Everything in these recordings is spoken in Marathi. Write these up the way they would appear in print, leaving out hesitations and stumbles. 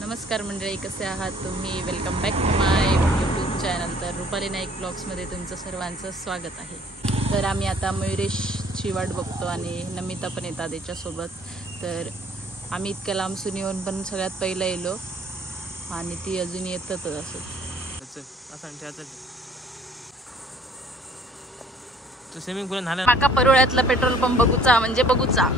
नमस्कार मंडळी, कसे आहात तुम्ही? Welcome back to my YouTube channel. तर रुपाली नाईक ब्लॉग्समध्ये तुमचं सर्वांचं स्वागत आहे. तर आम्ही आता मयुरेशची वाट बघतो आणि नमिता पण येतात त्याच्यासोबत. तर आम्ही इतक्या लांबसून येऊन पण सगळ्यात पहिलं येलो आणि ती अजून येतच असं. स्विमिंग पूल झालं. माका परोळ्यातला पेट्रोल पंप बघूचा म्हणजे बघूचा.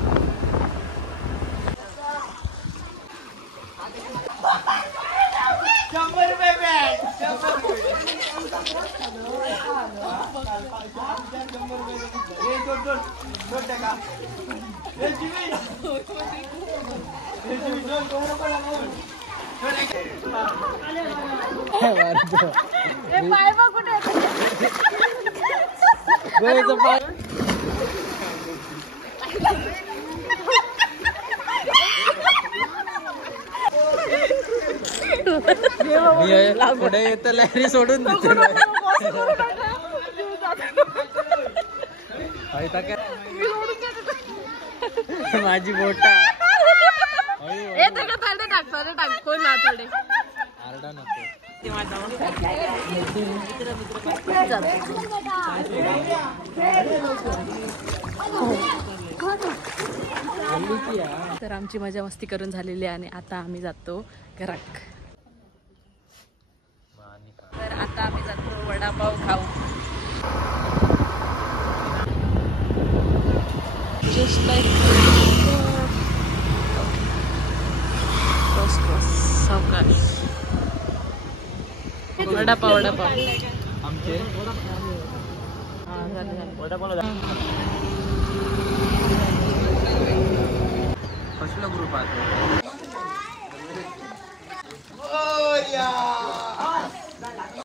पुढे येत लहरी सोडून माझी बोटा आरडा नको. तर आमची मजा मस्ती करून झालेली आहे आणि आता आम्ही जातो घरात. तर आता आम्ही जातो वडापाव खाऊ. जस्ट लाईक सावकाश. वडापाव आमचे वडापाव